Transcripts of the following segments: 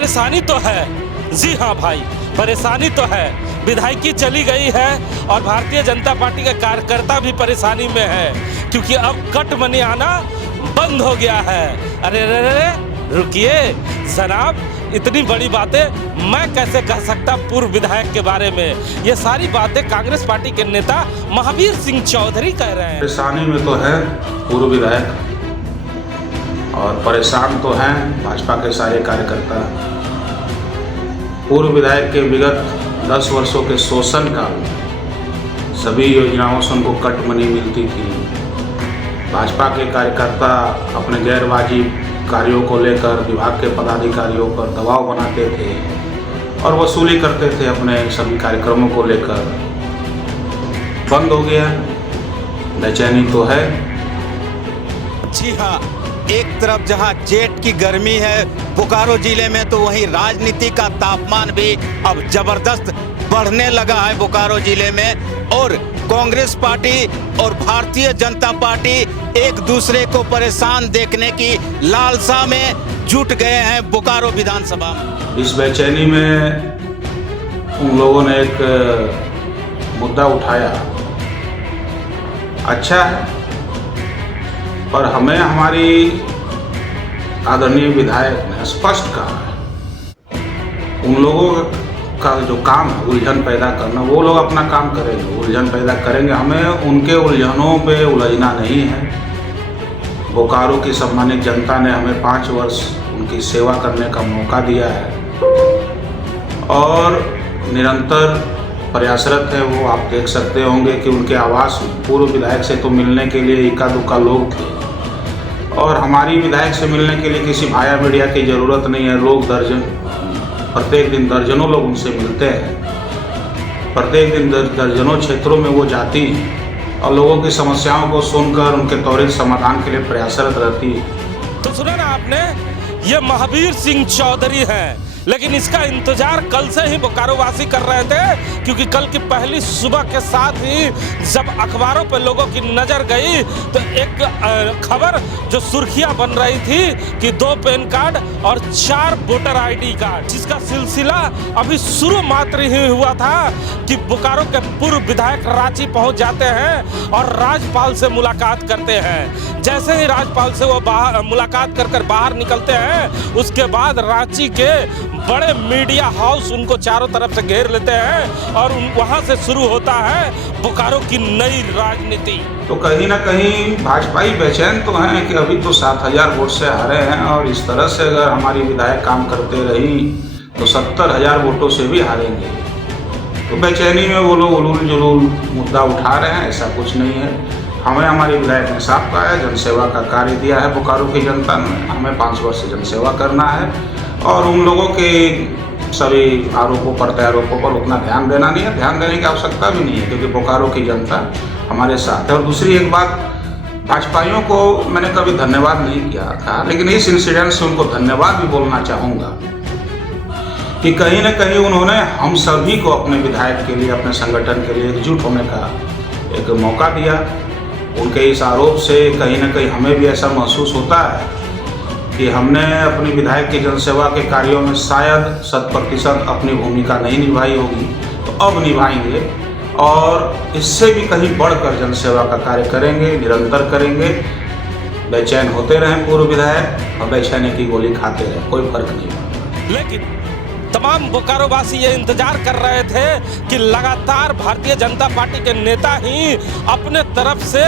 परेशानी तो है, जी हाँ भाई, परेशानी तो है। विधायकी चली गई है और भारतीय जनता पार्टी के कार्यकर्ता भी परेशानी में है, क्योंकि अब कट मनी आना बंद हो गया है। अरे रे रे, रुकिए जनाब, इतनी बड़ी बातें मैं कैसे कह सकता पूर्व विधायक के बारे में। ये सारी बातें कांग्रेस पार्टी के नेता महावीर सिंह चौधरी कह रहे हैं। परेशानी में तो है पूर्व विधायक, और परेशान तो हैं भाजपा के सारे कार्यकर्ता। पूर्व विधायक के विगत 10 वर्षों के शोषण काल में सभी योजनाओं से उनको कट मनी मिलती थी। भाजपा के कार्यकर्ता अपने गैर वाजिब कार्यों को लेकर विभाग के पदाधिकारियों पर दबाव बनाते थे और वसूली करते थे अपने सभी कार्यक्रमों को लेकर। बंद हो गया, बेचैनी तो है। जी हाँ, एक तरफ जहां जेठ की गर्मी है बोकारो जिले में, तो वहीं राजनीति का तापमान भी अब जबरदस्त बढ़ने लगा है बोकारो जिले में। और कांग्रेस पार्टी और भारतीय जनता पार्टी एक दूसरे को परेशान देखने की लालसा में जुट गए हैं बोकारो विधानसभा में। इस बेचैनी में उन लोगों ने एक मुद्दा उठाया, अच्छा है, पर हमें हमारी आदरणीय विधायक ने स्पष्ट कहा है, उन लोगों का जो काम है उलझन पैदा करना, वो लोग अपना काम करेंगे, उलझन पैदा करेंगे, हमें उनके उलझनों पे उलझना नहीं है। बोकारो की सम्मानित जनता ने हमें 5 वर्ष उनकी सेवा करने का मौका दिया है और निरंतर प्रयासरत है वो। आप देख सकते होंगे कि उनके आवास में पूर्व विधायक से तो मिलने के लिए इक्का दुक्का लोग थे, और हमारी विधायक से मिलने के लिए किसी भाया मीडिया की ज़रूरत नहीं है। लोग प्रत्येक दिन दर्जनों लोग उनसे मिलते हैं। प्रत्येक दिन दर्जनों क्षेत्रों में वो जाती है और लोगों की समस्याओं को सुनकर उनके त्वरित समाधान के लिए प्रयासरत रहती है। तो सुना ना आपने, ये महावीर सिंह चौधरी हैं, लेकिन इसका इंतजार कल से ही बोकारो वासी कर रहे थे, क्योंकि कल की पहली सुबह के साथ ही जब अखबारों पर लोगों की नजर गई तो एक खबर जो सुर्खियां बन रही थी कि 2 पैन कार्ड और 4 वोटर आईडी कार्ड, जिसका सिलसिला अभी शुरू मात्र ही हुआ था कि बोकारो के पूर्व विधायक रांची पहुंच जाते हैं और राज्यपाल से मुलाकात करते हैं। जैसे ही राज्यपाल से वो मुलाकात कर बाहर निकलते हैं, उसके बाद रांची के बड़े मीडिया हाउस उनको चारों तरफ से घेर लेते हैं और वहां से शुरू होता है बोकारो की नई राजनीति। तो कहीं ना कहीं भाजपाई बेचैन तो हैं कि अभी तो 7000 वोट से हारे हैं, और इस तरह से अगर हमारी विधायक काम करते रही तो 70,000 वोटों से भी हारेंगे। तो बेचैनी में वो लोग उलूल जुलूल मुद्दा उठा रहे हैं, ऐसा कुछ नहीं है। हमें हमारी विधायक ने साफ कहा है, जनसेवा का कार्य दिया है बोकारो की जनता ने, हमें 5 वर्ष से जनसेवा करना है और उन लोगों के सभी आरोपों प्रत्यारोपों पर उतना ध्यान देना नहीं है, ध्यान देने की आवश्यकता भी नहीं है, क्योंकि बोकारो की जनता हमारे साथ है। और दूसरी एक बात, भाजपाइयों को मैंने कभी धन्यवाद नहीं किया था, लेकिन इस इंसिडेंट से उनको धन्यवाद भी बोलना चाहूँगा कि कहीं ना कहीं उन्होंने हम सभी को अपने विधायक के लिए, अपने संगठन के लिए एकजुट होने का एक मौका दिया। उनके इस आरोप से कहीं ना कहीं हमें भी ऐसा महसूस होता है कि हमने अपनी विधायक की जनसेवा के कार्यों में शायद 100% अपनी भूमिका नहीं निभाई होगी, तो अब निभाएंगे और इससे भी कहीं बढ़कर जनसेवा का कार्य करेंगे, निरंतर करेंगे। बेचैन होते रहें पूर्व विधायक और बेचैनी की गोली खाते रहें, कोई फर्क नहीं पड़ता। लेकिन तमाम बोकारो वासी ये इंतजार कर रहे थे कि लगातार भारतीय जनता पार्टी के नेता ही अपने तरफ से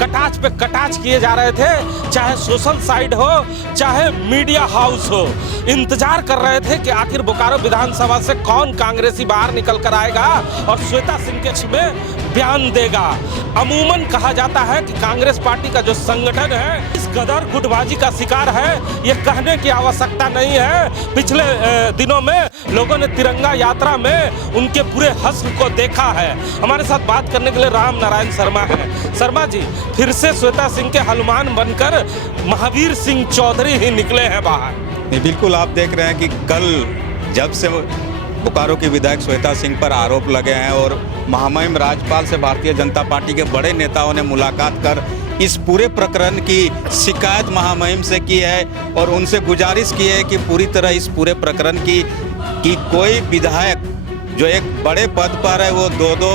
कटाच पे कटाच किए जा रहे थे, चाहे सोशल साइड हो चाहे मीडिया हाउस हो। इंतजार कर रहे थे कि आखिर बोकारो विधानसभा से कौन कांग्रेसी बाहर निकल कर आएगा और श्वेता सिंह के पक्ष में बयान देगा। अमूमन कहा जाता है कि कांग्रेस पार्टी का जो संगठन है इस कदर गुटबाजी का शिकार है, ये कहने की आवश्यकता नहीं है। पिछले दिनों में लोगों ने तिरंगा यात्रा में उनके पूरे हश्र को देखा है। हमारे साथ बात करने के लिए राम नारायण शर्मा है। शर्मा जी, फिर से श्वेता सिंह के हनुमान बनकर महावीर सिंह चौधरी ही निकले हैं बाहर। नहीं, बिल्कुल आप देख रहे हैं कि कल जब से बोकारो की विधायक श्वेता सिंह पर आरोप लगे हैं और महामहिम राज्यपाल से भारतीय जनता पार्टी के बड़े नेताओं ने मुलाकात कर इस पूरे प्रकरण की शिकायत महामहिम से की है और उनसे गुजारिश की है कि पूरी तरह इस पूरे प्रकरण की कि कोई विधायक जो एक बड़े पद पर है वो दो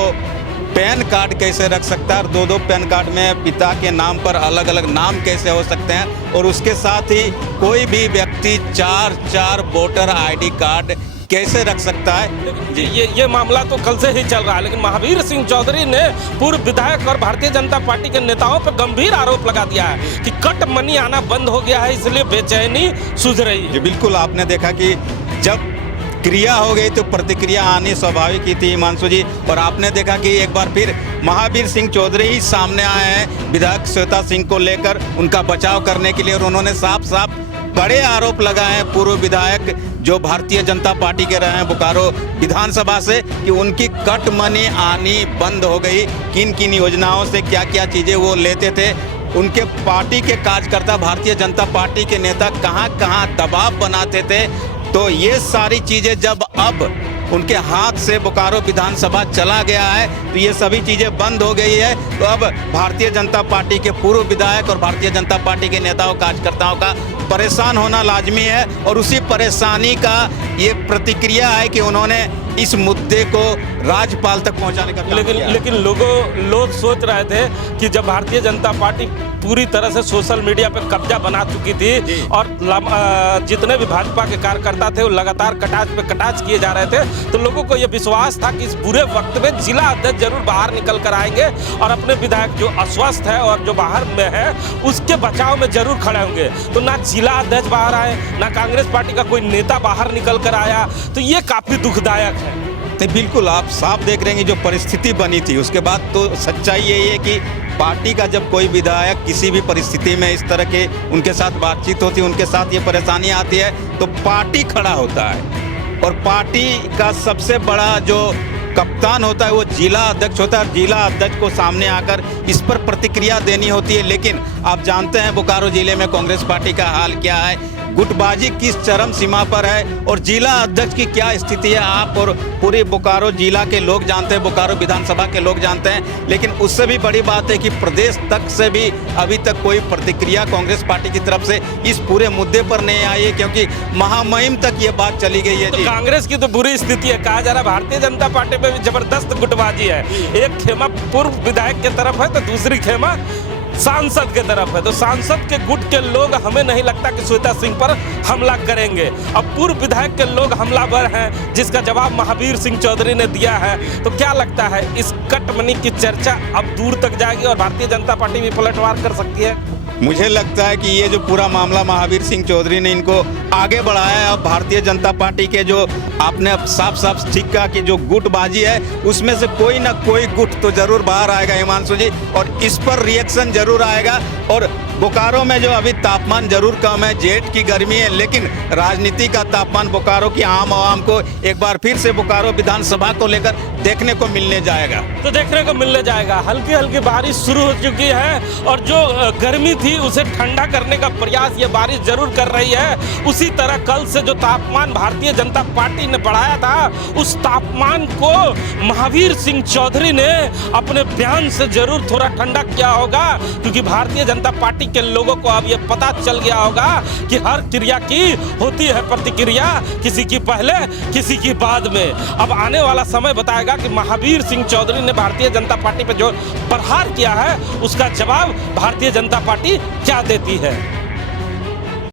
पैन कार्ड कैसे रख सकता है और दो पैन कार्ड में पिता के नाम पर अलग अलग नाम कैसे हो सकते हैं, और उसके साथ ही कोई भी व्यक्ति चार वोटर आईडी कार्ड कैसे रख सकता है। ये मामला तो कल से ही चल रहा है, लेकिन महावीर सिंह चौधरी ने पूर्व विधायक और भारतीय जनता पार्टी के नेताओं पर गंभीर आरोप लगा दिया है कि कट मनी आना बंद हो गया है, इसलिए बेचैनी सूझ रही है। जी बिल्कुल, आपने देखा कि जब क्रिया हो गई तो प्रतिक्रिया आनी स्वाभाविक ही थी हिमांशु जी, और आपने देखा कि एक बार फिर महावीर सिंह चौधरी ही सामने आए हैं विधायक श्वेता सिंह को लेकर उनका बचाव करने के लिए, और उन्होंने साफ साफ बड़े आरोप लगाए हैं पूर्व विधायक जो भारतीय जनता पार्टी के रहे हैं बोकारो विधानसभा से कि उनकी कट मनी आनी बंद हो गई। किन किन योजनाओं से क्या क्या चीज़ें वो लेते थे, उनके पार्टी के कार्यकर्ता भारतीय जनता पार्टी के नेता कहाँ कहाँ दबाव बनाते थे, तो ये सारी चीज़ें जब अब उनके हाथ से बोकारो विधानसभा चला गया है तो ये सभी चीज़ें बंद हो गई है। तो अब भारतीय जनता पार्टी के पूर्व विधायक और भारतीय जनता पार्टी के नेताओं कार्यकर्ताओं का परेशान होना लाजमी है, और उसी परेशानी का ये प्रतिक्रिया है कि उन्होंने इस मुद्दे को राज्यपाल तक पहुंचाने का काम किया। लेकिन लोग सोच रहे थे कि जब भारतीय जनता पार्टी पूरी तरह से सोशल मीडिया पर कब्जा बना चुकी थी और जितने भी भाजपा के कार्यकर्ता थे वो लगातार कटाच पे कटाच किए जा रहे थे, तो लोगों को ये विश्वास था कि इस बुरे वक्त में जिला अध्यक्ष जरूर बाहर निकल कर आएंगे और अपने विधायक जो अस्वस्थ है और जो बाहर में है उसके बचाव में जरूर खड़े होंगे। तो ना जिला अध्यक्ष बाहर आए, ना कांग्रेस पार्टी का कोई नेता बाहर निकल कर आया, तो ये काफी दुखदायक है। तो बिल्कुल आप साफ देख रहे हैं कि जो परिस्थिति बनी थी उसके बाद तो सच्चाई यही है कि पार्टी का जब कोई विधायक किसी भी परिस्थिति में इस तरह के उनके साथ बातचीत होती है, उनके साथ ये परेशानी आती है, तो पार्टी खड़ा होता है, और पार्टी का सबसे बड़ा जो कप्तान होता है वो जिला अध्यक्ष होता है। जिला अध्यक्ष को सामने आकर इस पर प्रतिक्रिया देनी होती है। लेकिन आप जानते हैं बोकारो जिले में कांग्रेस पार्टी का हाल क्या है, गुटबाजी किस चरम सीमा पर है और जिला अध्यक्ष की क्या स्थिति है, आप और पूरे बोकारो जिला के लोग जानते हैं, बोकारो विधानसभा के लोग जानते हैं। लेकिन उससे भी बड़ी बात है कि प्रदेश तक से भी अभी तक कोई प्रतिक्रिया कांग्रेस पार्टी की तरफ से इस पूरे मुद्दे पर नहीं आई है, क्योंकि महामहिम तक ये बात चली गई है। तो कांग्रेस की तो बुरी स्थिति है, कहा जा रहा है भारतीय जनता पार्टी में भी जबरदस्त गुटबाजी है। एक खेमा पूर्व विधायक की तरफ है तो दूसरी खेमा सांसद के तरफ है। तो सांसद के गुट के लोग हमें नहीं लगता कि श्वेता सिंह पर हमला करेंगे। अब पूर्व विधायक के लोग हमलावर हैं, जिसका जवाब महावीर सिंह चौधरी ने दिया है। तो क्या लगता है इस कट मनी की चर्चा अब दूर तक जाएगी और भारतीय जनता पार्टी भी पलटवार कर सकती है? मुझे लगता है कि ये जो पूरा मामला महावीर सिंह चौधरी ने इनको आगे बढ़ाया है। अब भारतीय जनता पार्टी के जो आपने अब साफ साफ ठीक कहा कि जो गुटबाजी है उसमें से कोई ना कोई गुट तो जरूर बाहर आएगा हिमांशु जी, और इस पर रिएक्शन जरूर आएगा। और बोकारो में जो अभी तापमान जरूर कम है, जेठ की गर्मी है, लेकिन राजनीति का तापमान बोकारो की आम आवाम को एक बार फिर से बोकारो विधानसभा को लेकर देखने को मिलने जाएगा। तो देखने को मिलने जाएगा, हल्की हल्की बारिश शुरू हो चुकी है और जो गर्मी थी उसे ठंडा करने का प्रयास ये बारिश जरूर कर रही है। उसी तरह कल से जो तापमान भारतीय जनता पार्टी ने बढ़ाया था, उस तापमान को महावीर सिंह चौधरी ने अपने बयान से जरूर थोड़ा ठंडा किया होगा, क्योंकि भारतीय जनता पार्टी के लोगों को अब ये पता चल गया होगा कि हर क्रिया की होती है प्रतिक्रिया, किसी की पहले किसी की बाद में। अब आने वाला समय बताएगा कि महावीर सिंह चौधरी ने भारतीय जनता पार्टी पर जो प्रहार किया है उसका जवाब भारतीय जनता पार्टी क्या देती है।